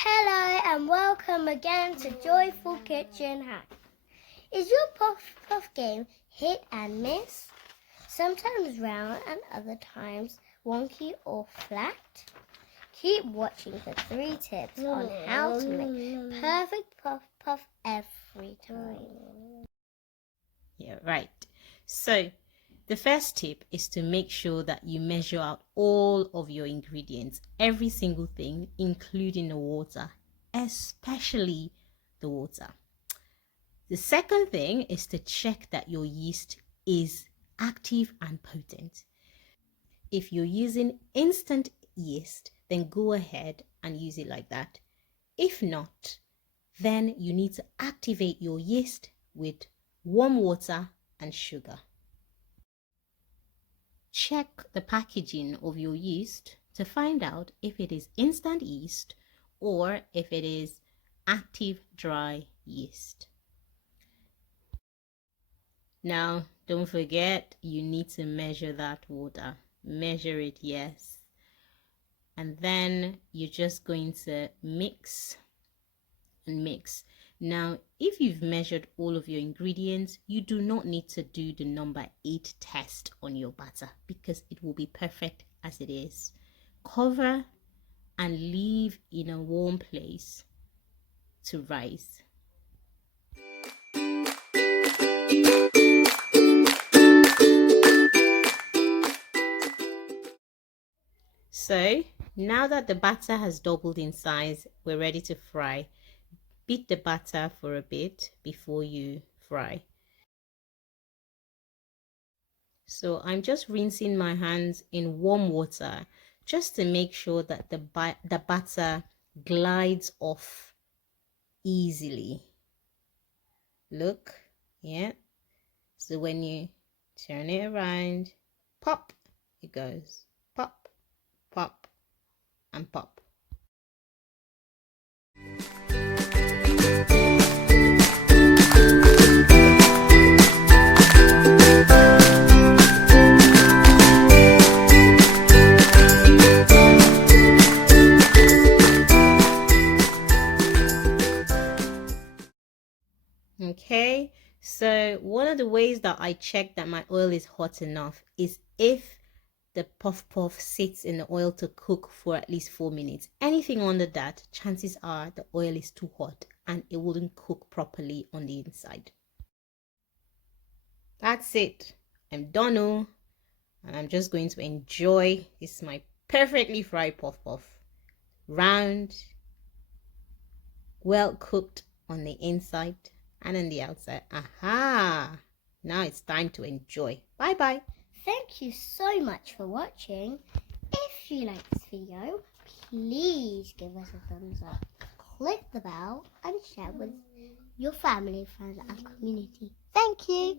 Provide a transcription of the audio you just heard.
Hello and welcome again to Joyful Kitchen Hack. Is your puff game hit and miss? Sometimes round and other times wonky or flat? Keep watching for 3 tips on how to make perfect puff every time. Yeah, right. So the first tip is to make sure that you measure out all of your ingredients, every single thing, including the water, especially the water. The second thing is to check that your yeast is active and potent. If you're using instant yeast, then go ahead and use it like that. If not, then you need to activate your yeast with warm water and sugar. Check the packaging of your yeast to find out if it is instant yeast or if it is active dry yeast. Now, don't forget, you need to measure that water. Measure it, yes. And then you're just going to mix and mix. Now, if you've measured all of your ingredients, you do not need to do the number 8 test on your batter because it will be perfect as it is. Cover and leave in a warm place to rise. So now that the batter has doubled in size, we're ready to fry. Beat the batter for a bit before you fry. So I'm just rinsing my hands in warm water just to make sure that the batter glides off easily. Look, yeah. So when you turn it around, pop, it goes. Pop, pop, and pop. Okay, so one of the ways that I check that my oil is hot enough is if the puff sits in the oil to cook for at least 4 minutes. Anything under that, chances are the oil is too hot and it wouldn't cook properly on the inside. That's it. I'm done, and I'm just going to enjoy this, my perfectly fried puff. Round, well cooked on the inside and on the outside. Aha! Now it's time to enjoy. Bye bye. Thank you so much for watching. If you like this video, please give us a thumbs up, click the bell and share with your family, friends and community. Thank you.